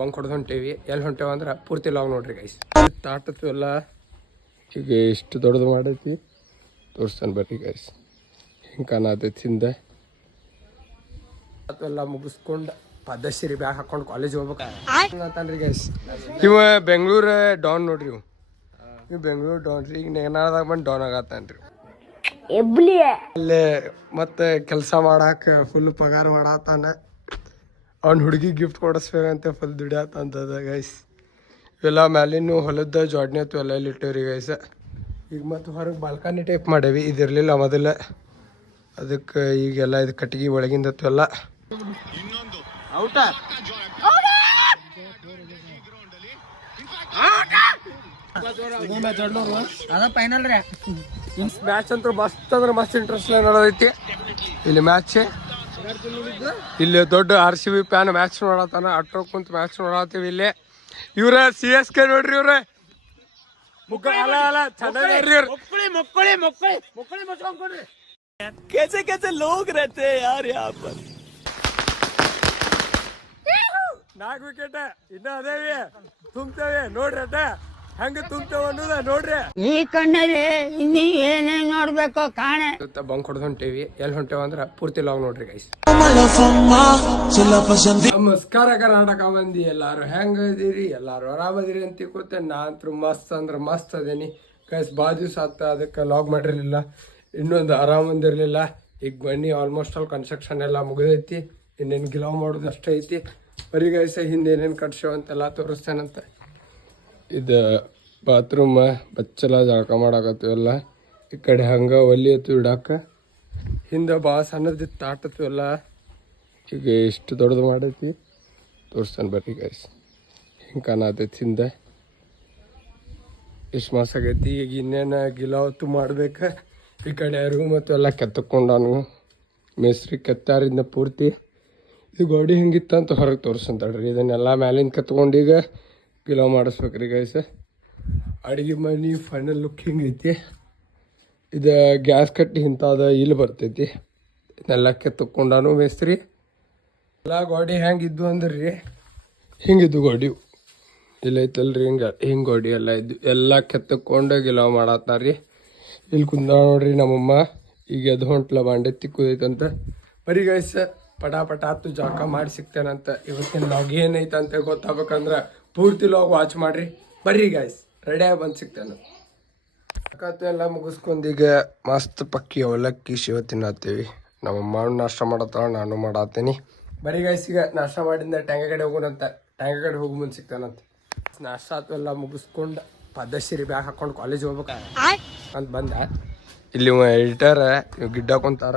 Bunk ಹೊಡೆದು ಹೊಂಟೇವಿ. ಎಲ್ಲಿ ಹೊಂಟೇವ ಅಂದ್ರೆ ಪೂರ್ತಿ ಲಾಗ್ ನೋಡ್ರಿ ಗೈಸ್. ತಾಟತ್ತು ಎಲ್ಲ ಈಗ ಎಷ್ಟು ದೊಡ್ಡದು ಮಾಡೈತಿ ತೋರಿಸ್ತಾನೆ ಬರ್ರಿ ಗೈಸ್. ಹಿಂಗೆ ಕಾಣತೈತಿ ಹಿಂದೆ. ಎಲ್ಲ ಮುಗಿಸ್ಕೊಂಡು ಪದಶ್ರೀ ಬ್ಯಾಗ್ ಹಾಕೊಂಡು ಕಾಲೇಜ್ ಹೋಗ್ಬೇಕಂತಾನ್ರಿ ಗೈಸ್. ಇವ ಬೆಂಗಳೂರು ಡಾನ್ ನೋಡ್ರಿ. ಇವ್ ಬೆಂಗಳೂರು ಡಾನ್ ರೀ. ಈಗ ನೇನಾದಾಗ ಬಂದು ಡಾನ್ ಆಗತ್ತಾನ್ರಿ. ಅಲ್ಲೇ ಮತ್ತೆ ಕೆಲಸ ಮಾಡಾಕ ಫುಲ್ ಪಗಾರ ಮಾಡತ್ತಾನ. ಅವ್ನ ಹುಡುಗಿ ಗಿಫ್ಟ್ ಕೊಡಿಸ್ಬೇಕಂತ ಫುಲ್ ದುಡಿಯತ್ತಂತದ ಗೈಸ್. ಇವೆಲ್ಲ ಮ್ಯಾಲಿನ ಹೊಲದ ಜೋಡ್ನೆ ಅತ್ತು ಎಲ್ಲ ಇಲ್ಲಿ ಇಟ್ಟೇವ್ರಿ ಗೈಸ್. ಈಗ ಮತ್ತು ಹೊರಗೆ ಬಾಲ್ಕನಿ ಟೈಪ್ ಮಾಡೇವಿ. ಇದಿರಲಿಲ್ಲ ಮೊದಲ. ಅದಕ್ಕೆ ಈಗೆಲ್ಲ ಇದು ಕಟ್ಟಿಗೆ ಒಳಗಿಂದತ್ತು ಎಲ್ಲ ಮ್ಯಾಚ್ ಅಂತೂ ಮಸ್ತ್ ಅಂದ್ರೆ ಮಸ್ತ್ ಇಂಟ್ರೆಸ್ಟ್ ನೋಡೋದೈತಿ ಇಲ್ಲಿ ಮ್ಯಾಚ್. ಇಲ್ಲಿ ದೊಡ್ಡ RCB ಫ್ಯಾನ್ ಮ್ಯಾಚ್ ನೋಡತ್ತಾನ. ಅಟ್ರೋ ಕುಂತ ಮ್ಯಾಚ್ ನೋಡತ್ತೀವಿ ಇಲ್ಲಿ. ಇವ್ರ CSK ನೋಡ್ರಿ. ಇವ್ರ कैसे कैसे लोग रहते हैं यार यहाँ पर. 4 ವಿಕೆಟ್ ಇನ್ನ ಅದೇವಿ ತುಂಬ್ತೇವೆ ನೋಡ್ರಿ. ಅದ ಹೆಂಗ ತುಂಬ್ತೇವ ಅನ್ನೋದ ನೋಡ್ರಿ. ಈ ಕಣ್ಣಲ್ಲಿ ಇನ್ನೀ ಏನೇನ್ ನೋಡ್ಬೇಕು ಕಾಣೆ. ಬಂಕ್ ಹೊಡೆದು ಹೊಂಟೇವಿ. ಎಲ್ಲಿ ಹೊಂಟೇವ ಅಂದ್ರ ಪೂರ್ತಿ ಲಾಗ್ ನೋಡ್ರಿ ಗೈಸ್. ನಮಸ್ಕಾರ ಕರ್ನಾಟಕ ಮಂದಿ. ಎಲ್ಲಾರು ಹೆಂಗ ಇದೀರಿ? ಎಲ್ಲಾರು ಆರಾಮದಿರಿ ಅಂತ ಕೂತೆ. ನಾನಂತೂ ಮಸ್ತ್ ಅಂದ್ರ ಮಸ್ತ್ ಅದೇನಿ ಗೈಸ್. ಭಾಳ ದಿವ್ಸ ಆತ ಅದಕ್ಕೆ ಲಾಗ್ ಮಾಡಿರ್ಲಿಲ್ಲ. ಇನ್ನೊಂದು ಆರಾಮಂದಿರ್ಲಿಲ್ಲ. ಈಗ ಬನ್ನಿ ಆಲ್ಮೋಸ್ಟ್ ಆಲ್ ಕನ್ಸ್ಟ್ರಕ್ಷನ್ ಎಲ್ಲ ಮುಗಿದೈತಿ. ಇನ್ನೇನು ಗಿಲಾವ್ ಮಾಡೋದು ಅಷ್ಟೇ ಐತಿ. ಬರೀ ಗೈಸ ಹಿಂದೆ ಏನೇನು ಕಟ್ಸೇವ ಅಂತೆಲ್ಲ ತೋರಿಸ್ತೇನಂತ. ಇದು ಬಾತ್ರೂಮ್ ಬಚ್ಚಲ ಜಳಕ ಮಾಡಾಕತ್ತೀವಲ್ಲ. ಈ ಕಡೆ ಹಂಗೆ ಒಲಿ ಅತ್ತು ಇಡಾಕ. ಹಿಂದೆ ಭಾಳ ಸಣ್ಣದಿತ್ತು ತಾಟತ್ತು ಎಲ್ಲ. ಈಗ ಎಷ್ಟು ದೊಡ್ಡದು ಮಾಡೈತಿ ತೋರಿಸ್ತಾನೆ ಬರ್ರಿ ಗೈಸ್. ಹಿಂಗೆ ಕಾಣತೈತಿ ಹಿಂದೆ. ಎಷ್ಟು ಮಸ್ತ್ ಆಗೈತಿ. ಈಗ ಇನ್ನೇನು ಗಿಲಾವತ್ತು ಮಾಡ್ಬೇಕು. ಈ ಕಡೆ ರೂಮ್ ಮತ್ತು ಎಲ್ಲ ಕೆತ್ತಕೊಂಡಾನು ಮೇಸ್ತ್ರಿ ಕೆತ್ತಾರಿದ್ನ ಪೂರ್ತಿ. ಇದು ಗೋಡಿ ಹೆಂಗಿತ್ತಂತ ಹೊರಗೆ ತೋರಿಸ್ತಂತಳ್ರಿ. ಇದನ್ನೆಲ್ಲ ಮ್ಯಾಲಿಂದ ಕೆತ್ಕೊಂಡು ಈಗ ಗಿಲಾವ್ ಮಾಡಿಸ್ಬೇಕ್ರಿ ಗೈಸ್. ಅಡುಗೆ ಮನೆ ಫೈನಲ್ ಲುಕ್ ಹಿಂಗೈತಿ. ಇದು ಗ್ಯಾಸ್ ಕಟ್ಟಿ ಇಂಥದ್ದು ಇಲ್ಲಿ ಬರ್ತೈತಿ. ಇದನ್ನೆಲ್ಲ ಕೆತ್ತಕೊಂಡಾನು ಮೇಸ್ತ್ರಿ. ಎಲ್ಲ ಗೋಡಿ ಹೆಂಗಿದ್ದು ಅಂದ್ರೆ ರೀ ಹಿಂಗಿದ್ದು ಗೋಡಿ ಇಲ್ಲೈತಲ್ರಿ. ಹಿಂಗೆ ಗೋಡಿ ಎಲ್ಲ ಇದ್ದು ಎಲ್ಲ ಕೆತ್ತಕೊಂಡು ಗಿಲಾವ್ ಮಾಡತ್ತಾರ್ರಿ. ಇಲ್ಲಿ ಕುಂದ ನೋಡ್ರಿ ನಮ್ಮಮ್ಮ. ಈಗ ಎದ್ದು ಹೊಂಟ್ಲ ಬಾಂಡೆ ತಿಕ್ಕುದೈತಂತ. ಬರೀ ಗೈಸ್ ಪಟ ಹತ್ತು ಜಾಕ ಮಾಡಿ ಸಿಗ್ತೇನಂತ. ಇವತ್ತಿನ ಲಾಗ್ ಏನೈತೆ ಅಂತ ಗೊತ್ತಾಗ್ಬೇಕಂದ್ರೆ ಪೂರ್ತಿ ಲಾಗ್ ವಾಚ್ ಮಾಡ್ರಿ. ಬರ್ರಿ ಗೈಸ್ ರೆಡಿಯಾಗಿ ಬಂದು ಸಿಗ್ತೇನೆ. ಅಕ್ಕತ್ತು ಎಲ್ಲ ಮುಗಿಸ್ಕೊಂಡು ಈಗ ಮಸ್ತ್ ಪಕ್ಕಿ ಅವಲಕ್ಕಿ ಶಿವ ತಿನ್ನತ್ತೀವಿ. ನಮ್ಮಮ್ಮ ನಾಷ್ಟ ಮಾಡತ್ತಾಳ, ನಾನು ಮಾಡತ್ತೀನಿ. ಬರೀ ಗೈಸ್ ಈಗ ನಾಷ್ಟ ಮಾಡಿಂದ ಟ್ಯಾಂಕ ಕಡೆ ಹೋಗೋಣಂತ. ಟ್ಯಾಂಕ ಕಡೆ ಹೋಗಿ ಮುಂದೆ ಸಿಗ್ತಾನಂತ. ನಾಷ್ಟ ಆತು ಎಲ್ಲ ಮುಗಿಸ್ಕೊಂಡು ಪದಶ್ರೀ ಬ್ಯಾಗ್ ಹಾಕೊಂಡು ಕಾಲೇಜ್ ಹೋಗ್ಬೇಕಂತ ಬಂದ. ಇಲ್ಲಿ ಎಡಿಟರ್ ಗಿಡ್ಡ ಕುಂತಾರ.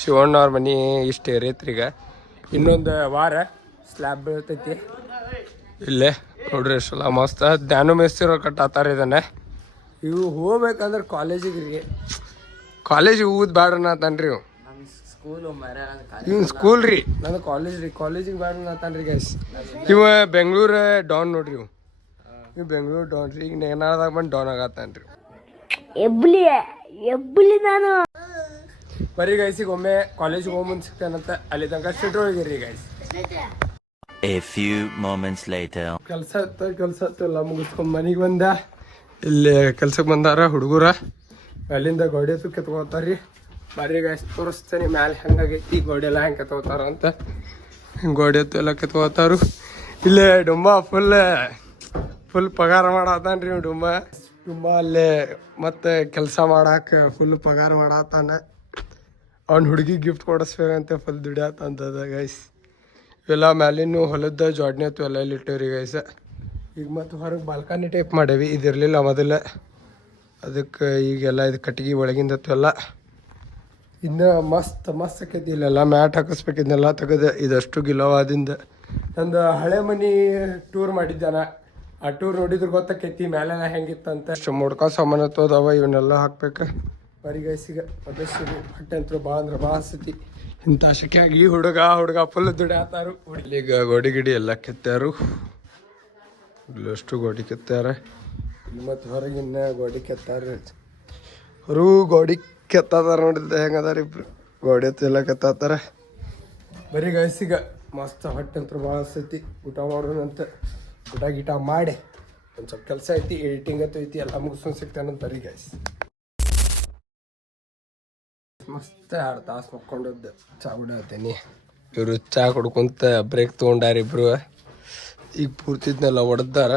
ಶಿವಣ್ಣ ಅವ್ರ ಮನೆ ಇಷ್ಟು ಏರೈತ್ರಿ. ಈಗ ಇನ್ನೊಂದು ವಾರ ಸ್ಲ್ಯಾಬ್ ಬೀಳ್ತೈತಿ ಇಲ್ಲೇ ನೋಡ್ರಿ. ಎಷ್ಟೆಲ್ಲ ಮಸ್ತ್ ಜ್ಞಾನ ಮೇಸ್ತಿರೋ ಕಟ್ಟಾತಾರ ಇದನ್ನ. ಇವು ಹೋಗ್ಬೇಕಂದ್ರೆ ಕಾಲೇಜಿಗೆ ರೀ. ಕಾಲೇಜಿಗೆ ಹೋಗುದು ಬ್ಯಾಡ ಅನ್ನತಾನ್ರಿ ಇವ್. ಇವ್ ಸ್ಕೂಲ್ ರೀ, ನನ್ನ ಕಾಲೇಜ್ ರೀ. ಕಾಲೇಜಿಗೆ ಬ್ಯಾಡ ಅನ್ನತಾನ್ರಿ ಗೈಸ್. ಇವ ಬೆಂಗಳೂರು ಡಾನ್ ನೋಡ್ರಿ. ಇವ್ ಬೆಂಗಳೂರು ಡಾನ್ ರೀ. ಈಗ ನೇನಾದಾಗ ಬಂದು ಡಾನ್ ಆಗತ್ತಾನ್ರಿ. ನಾನು ಬರೀ ಗೈಸಿಗೆ ಒಮ್ಮೆ ಕಾಲೇಜಿಗೆ ಹೋಗ್ಬಂದು ಸಿಗ್ತಾನಂತ. ಅಲ್ಲಿ ತನಕ ಸ್ಟ್ರೀಟ್ ಹೋಗಿರಿ guys. A few moments later. ಕೆಲಸ ಎಲ್ಲ ಮುಗಿಸ್ಕೊಂಡು ಮನೆಗೆ ಬಂದ. ಇಲ್ಲಿ ಕೆಲ್ಸಕ್ಕೆ ಬಂದಾರ ಹುಡುಗರ. ಅಲ್ಲಿಂದ ಗೋಡೆ ಹತ್ತು ಕೆತ್ಕೋತಾರ್ರಿ. ಬರೀ ಗೈಸ್ ತೋರಿಸ್ತೇನೆ ಮ್ಯಾಲೆ ಹೆಂಗಾಗೈತಿ ಗೋಡೆ ಎಲ್ಲ ಹೆಂಗೆ ಕೆತ್ಕೋತಾರ ಅಂತ. ಗೋಡೆ ಹತ್ತು ಎಲ್ಲ ಕೆತ್ಕೋತಾರು. ಇಲ್ಲೇ ಡುಮ್ಮ ಫುಲ್ ಪಗಾರ ಮಾಡತ್ತಾನ್ರಿ ಡುಮ್ಮ ಅಲ್ಲೇ ಮತ್ತೆ ಕೆಲಸ ಮಾಡಾಕ ಫುಲ್ ಪಗಾರ ಮಾಡತ್ತಾನ. ಅವ್ನ ಹುಡುಗಿ ಗಿಫ್ಟ್ ಕೊಡಿಸ್ಬೇಕಂತ ಫುಲ್ ದುಡಿಯತ್ತಂತದ ಗೈಸ್. ಇವೆಲ್ಲ ಮ್ಯಾಲಿನ ಹೊಲದ ಜೋಡ್ನೆ ಅತ್ತು ಎಲ್ಲ ಇಲ್ಲಿ ಇಟ್ಟೇವ್ರಿ ಗೈಸ್. ಈಗ ಮತ್ತು ಹೊರಗೆ ಬಾಲ್ಕನಿ ಟೈಪ್ ಮಾಡೇವಿ. ಇದಿರಲಿಲ್ಲ ಮೊದಲ. ಅದಕ್ಕೆ ಈಗೆಲ್ಲ ಇದು ಕಟ್ಟಿಗೆ ಒಳಗಿಂದತ್ತು ಎಲ್ಲ ಇನ್ನು ಮಸ್ತ್ ಆಕೈತಿ. ಇಲ್ಲೆಲ್ಲ ಮ್ಯಾಟ್ ಹಾಕಿಸ್ಬೇಕು. ಇದನ್ನೆಲ್ಲ ತೆಗೆದು ಇದಷ್ಟು ಗಿಲವಾದಿಂದ ನಂದು ಹಳೆ ಮನೆ ಟೂರ್ ಮಾಡಿದ್ದಾನ. ಆ ಟೂರ್ ನೋಡಿದ್ರೆ ಗೊತ್ತಾಕೈತಿ ಮ್ಯಾಲೆಲ್ಲ ಹೆಂಗಿತ್ತಂತ. ಅಷ್ಟು ಮೊಡ್ಕೋ ಸಾಮಾನು ಅದಾವ. ಇವನ್ನೆಲ್ಲ ಹಾಕ್ಬೇಕು. ಬರೀ ಗೈಸಿಗೆ ಪದಶ್ರೀ ಬಟ್ಟೆ ಅಂತೂ ಭಾಳ ಅಂದ್ರೆ ಭಾಳ ಸತಿ ಇಂಥ ಶೆಕೆಯಾಗಿ ಹುಡುಗ ಫುಲ್ ದುಡಿಯಾತಾರು. ಈಗ ಗೋಡಿ ಗಿಡಿ ಎಲ್ಲ ಕೆತ್ತಾರು. ಇಲ್ಲಷ್ಟು ಗೋಡಿ ಕೆತ್ತಾರ. ಇಲ್ಲಿ ಮತ್ತು ಹೊರಗಿನ್ನ ಗೋಡಿ ಕೆತ್ತಾರ. ಗೋಡಿ ಕೆತ್ತಾತಾರ ನೋಡಿದ್ದೆ ಹೆಂಗದಾರ ಇಬ್ರು. ಗೋಡಿ ಹತ್ತು ಎಲ್ಲ ಕೆತ್ತಾತಾರ. ಬರೀ ಗೈಸಿಗ ಮಸ್ತ್ ಹೊಟ್ಟೆ ಅಂತ ಭಾಳ ಹಸ್ತೈತಿ. ಊಟ ಮಾಡೋಣಂತ. ಊಟ ಗೀಟ ಮಾಡಿ ಒಂದು ಸ್ವಲ್ಪ ಕೆಲಸ ಐತಿ, ಎಡಿಟಿಂಗ್ ಅಂತೂ ಐತಿ, ಎಲ್ಲ ಮುಗಿಸ್ಕೊಂಡು ಸಿಗ್ತಾನಂತ ಬರೀ ಗೈಸ್. ಮಸ್ತ್ 2 ತಾಸು ಮಕ್ಕೊಂಡದ್ದು ಚಾ ಬಿಡತ್ತೀನಿ. ಇವರು ಚಾ ಕುಡ್ಕೊಂತ ಬ್ರೇಕ್ ತೊಗೊಂಡಾರ ಇಬ್ರು. ಈಗ ಪೂರ್ತಿದ್ನೆಲ್ಲ ಹೊಡೆದಾರ,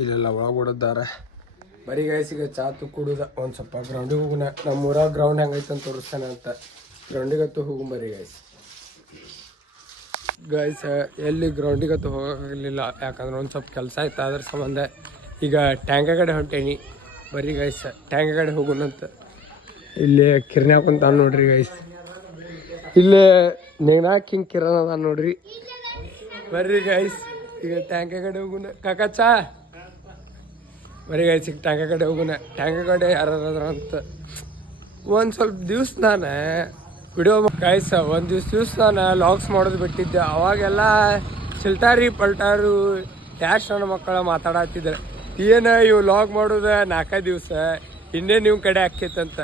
ಇಲ್ಲೆಲ್ಲ ಒಳಗೆ ಹೊಡೆದಾರ. ಬರೀ ಗೈಸ್ ಈಗ ಚಾ ಕುಡುದ ಒಂದು ಸ್ವಲ್ಪ ಗ್ರೌಂಡಿಗೆ ಹೋಗೋಣ. ನಮ್ಮ ಊರಾಗ ಗ್ರೌಂಡ್ ಹೆಂಗೈತೆ ಅಂತ ತೋರಿಸ್ತಾನೆ ಅಂತ ಗ್ರೌಂಡಿಗತ್ತು ಹೋಗು ಬರೀ ಗೈಸ್. ಗೈಸ್ ಎಲ್ಲಿ ಗ್ರೌಂಡಿಗತ್ತು ಹೋಗಲಿಲ್ಲ, ಯಾಕಂದ್ರೆ ಒಂದು ಸ್ವಲ್ಪ ಕೆಲಸ ಆಯ್ತು, ಅದ್ರ ಸಂಬಂಧ ಈಗ ಟ್ಯಾಂಕ ಕಡೆ ಹೊಂಟೇನಿ. ಬರೀ ಗೈಸ್ ಟ್ಯಾಂಕ ಕಡೆ ಹೋಗೋಣಂತ. ಇಲ್ಲಿ ಕಿರ್ನೆ ಹಾಕೊಂತ ನೋಡ್ರಿ ಗೈಸ್, ಇಲ್ಲೇ ನೇನಾಕ್ ಹಿಂಗೆ ಕಿರಣ್ ಅದ ನೋಡ್ರಿ. ಬರ್ರಿ ಗೈಸ್ ಈಗ ಟ್ಯಾಂಕ ಕಡೆ ಹೋಗೋಣ. ಕಾಕ ಚಾ ಬರೀ ಗೈಸ್ ಈಗ ಟ್ಯಾಂಕ ಕಡೆ ಹೋಗೋಣ. ಟ್ಯಾಂಕ ಕಡೆ ಯಾರಾದ್ರ ಅಂತ ಒಂದು ಸ್ವಲ್ಪ ದಿವ್ಸ ನಾನು ವಿಡಿಯೋ ಗೈಸ್ ಒಂದು ದಿವ್ಸ ನಾನು ಲಾಗ್ಸ್ ಮಾಡೋದು ಬಿಟ್ಟಿದ್ದೆ. ಅವಾಗೆಲ್ಲ ಚಿಲ್ಟಾರಿ ಪಲ್ಟಾರು ಡ್ಯಾಶ್ ನನ್ನ ಮಕ್ಕಳ ಮಾತಾಡತ್ತಿದ್ರು, ಏನು ಇವು ಲಾಗ್ ಮಾಡೋದು 4 ದಿವಸ ಇನ್ನೇ ನೀವು ಕಡೆ ಹಾಕೈತಂತ.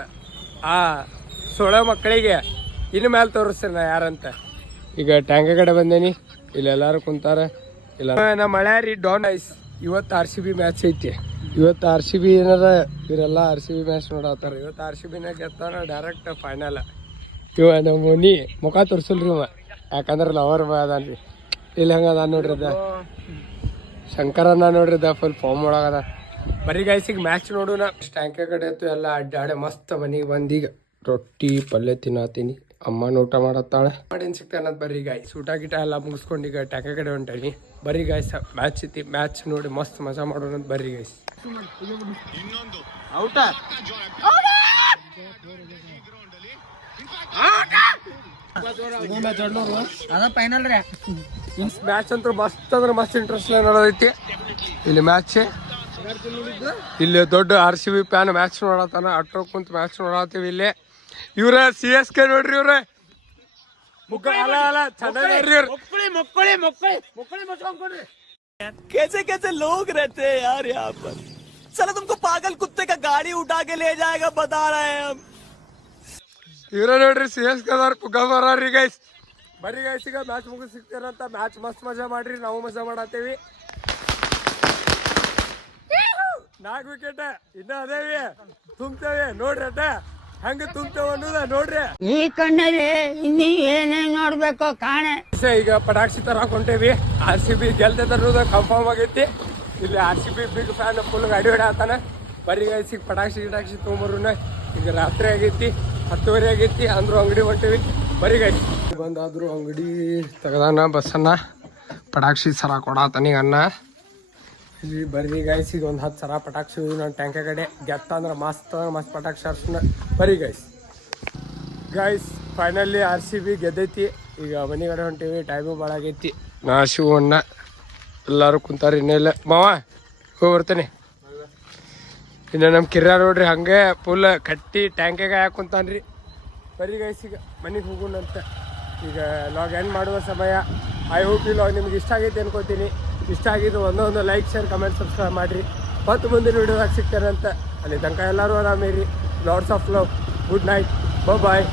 ಸೊಳ್ಳೆ ಮಕ್ಕಳಿಗೆ ಇನ್ನು ಮೇಲೆ ತೋರಿಸ್ತೇನೆ ನಾ ಯಾರಂತ. ಈಗ ಟ್ಯಾಂಕ ಕಡೆ ಬಂದೇನಿ, ಇಲ್ಲೆಲ್ಲರೂ ಕುಂತಾರ. ಇಲ್ಲ ನಮ್ಮ ಮಳ್ಯಾರಿ ಡಾನ್ ಐಸ್. ಇವತ್ತು RCB ಮ್ಯಾಚ್ ಐತಿ. ಇವತ್ತು RCB ಏನದ, ಇವರೆಲ್ಲ RCB ಮ್ಯಾಚ್ ನೋಡತ್ತಾರ. ಇವತ್ತು RCB ನ ಗೆತ್ತಾನ ಡೈರೆಕ್ಟ್ ಫೈನಲ್. ಇವ ನಮ್ಮ ಮನಿ ಮುಖ ತೋರಿಸಲ್ರಿ ಇವ, ಯಾಕಂದ್ರೆ ಲವರ್ ಅದಾನ್ರಿ. ಇಲ್ಲಿ ಹಂಗೆ ಅದ ನೋಡ್ರಿ, ಅದ ಶಂಕರನ್ನ ನೋಡ್ರಿ, ಅದ ಫುಲ್ ಫಾರ್ಮ್ ಒಳಗದ. ಬರೀ ಗೈಸಿಗೆ ಮ್ಯಾಚ್ ನೋಡೋಣ. ಟ್ಯಾಂಕ ಕಡೆ ಆಯ್ತು ಎಲ್ಲ ಅಡ್ಡಾಡೆ ಮಸ್ತ್ ಮನೆಗೆ ಬಂದೀಗ ರೊಟ್ಟಿ ಪಲ್ಯ ತಿನ್ನತೀನಿ. ಅಮ್ಮನ ಊಟ ಮಾಡತ್ತಾಳೆ. ಮಾಡೇನು ಸಿಗ್ತಾನಂತ ಬರ್ರಿ ಗಾಯ್ಸ್. ಊಟ ಗಿಟ ಎಲ್ಲ ಮುಗಿಸ್ಕೊಂಡು ಈಗ ಟ್ಯಾಂಕ ಕಡೆ ಹೊಂಟೇನಿ. ಬರ್ರಿ ಗಾಯ್ಸ್ ಮ್ಯಾಚ್ ಐತಿ, ಮ್ಯಾಚ್ ನೋಡಿ ಮಸ್ತ್ ಮಜಾ ಮಾಡೋಣ ಅಂತ ಬರ್ರಿ ಗೈಸ್. ಮ್ಯಾಚ್ ಅಂತೂ ಮಸ್ತ್ ಅಂದ್ರೆ ಮಸ್ತ್ ಇಂಟ್ರೆಸ್ಟ್ ನೋಡೋದೈತಿ. ಇಲ್ಲಿ ಮ್ಯಾಚ್ ಇಲ್ಲಿ ದೊಡ್ಡ RCB ಫ್ಯಾನ್ ಮ್ಯಾಚ್ ನೋಡತ್ತಾನ. ಅಟ್ರೋ ಕುಂತ ಮ್ಯಾಚ್ ನೋಡತ್ತೀವಿ. ಇಲ್ಲಿ ಇವ್ರ CSK ನೋಡ್ರಿ, ಇವ್ರ कैसे कैसे लोग रहते हैं यार यहाँ पर. साला तुमको पागल कुत्ते का गाड़ी उठा के ले जाएगा बता रहे हैं हम. ಇವ್ರ ನೋಡ್ರಿ CSK ಪುಗ್ಗ ಬರೀ ಗೈಸ್. ಬರೀ ಗೈಸ್ ಈಗ ಮ್ಯಾಚ್ ಮುಗಿಸ್ ಸಿಗ್ತಾರಂತ. ಮ್ಯಾಚ್ ಮಸ್ತ್ ಮಜಾ ಮಾಡ್ರಿ, ನಾವು ಮಜಾ ಮಾಡತ್ತೇವಿ. 4 ವಿಕೆಟ್ ಇನ್ನ ಅದೇವಿ, ತುಂಬ್ತೇವೆ ನೋಡ್ರಿ. ಅಟ ಹಂಗ ತುಂಬ್ತೇವೆ ಅನ್ನೋದ ನೋಡ್ರಿ. ಈ ಕಣ್ಣಲ್ಲಿ ಇನ್ನೀ ಏನೇನ್ ನೋಡ್ಬೇಕು ಕಾಣೆ. ಈಗ ಪಟಾಕ್ಷಿ ತರಕ್ ಹೊಂಟೇವಿ. RCB ಗೆಲ್ತೈತೆ ಅನ್ನೋದು ಕನ್ಫರ್ಮ್ ಆಗೈತಿ. ಇಲ್ಲಿ RCB ಬಿಗ್ ಫ್ಯಾನ್ ಫುಲ್ ಗಾಡಿ ಹೊಡ್ಯಾತಾನ. ಬರೀ ಗೈಸ್ ಈಗ ಪಟಾಕ್ಷಿ ಗಿಟಾಕ್ಷಿ ತೊಗೊಂಬರೋಣ. ಈಗ ರಾತ್ರಿ ಆಗೈತಿ, 10:30 ಆಗೈತಿ. ಅಂದ್ರು ಅಂಗಡಿ ಹೊಂಟೇವಿ. ಬರೀ ಗೈಸ್ ಬಂದಾದ್ರು ಅಂಗಡಿ ತೆಗ್ದಾನ ಬಸ್ಸನ್ನ. ಪಟಾಕ್ಷಿ ಸರ ಕೊಡಾತನಿಗ ಅನ್ನ. ಇಲ್ಲಿ ಬರ್ರಿ ಗೈಸ್ ಈಗ ಒಂದು 10 ಸರ ಪಟಾಕ್ಷಿ ನಾನು ಟ್ಯಾಂಕ ಕಡೆ ಗೆತ್ತ ಅಂದ್ರೆ ಮಸ್ತ್ ಪಟಾಕ್ಷಿ ಹರ್ಸೋಣ. ಬರೀ ಗೈಸ್ ಫೈನಲಿ RCB ಗೆದ್ದೈತಿ. ಈಗ ಮನೆ ಕಡೆ ಹೊಂಟೇವಿ. ಟೈಮು ಭಾಳ ಆಗೈತಿ. ನಾ ಶಿವಣ್ಣ ಎಲ್ಲರೂ ಕುಂತಾರ. ಇನ್ನೆಲ್ಲ ಮಾವ ಹೋಗಿ ಬರ್ತೇನೆ. ಇನ್ನು ನಮ್ಮ ಕಿರ್ಯ ನೋಡ್ರಿ ಹಂಗೆ ಫುಲ್ ಕಟ್ಟಿ ಟ್ಯಾಂಕಿಗೆ ಹಾಕಿ ಕುಂತಾನ್ರಿ. ಬರೀ ಗೈಸ್ ಈಗ ಮನೆಗೆ ಹೋಗೋಣಂತ. ಈಗ ಲಾಗ್ ಎಂಡ್ ಮಾಡುವ ಸಮಯ. ಐ ಹೋಪ್ ಈ ಲಾಗ್ ನಿಮ್ಗೆ ಇಷ್ಟ ಆಗೈತೆ ಅನ್ಕೋತೀನಿ. ಇಷ್ಟ ಆಗಿದ್ದು ಒಂದೊಂದು ಲೈಕ್ ಶೇರ್ ಕಮೆಂಟ್ ಸಬ್ಸ್ಕ್ರೈಬ್ ಮಾಡಿರಿ. ಮತ್ತು ಮುಂದಿನ ವಿಡಿಯೋದಾಗ ಸಿಗ್ತಾರೆ ಅಂತ. ಅಲ್ಲಿ ತನಕ ಎಲ್ಲರೂ ಆರಾಮೇರಿ. Lots of love. Good night. Bye.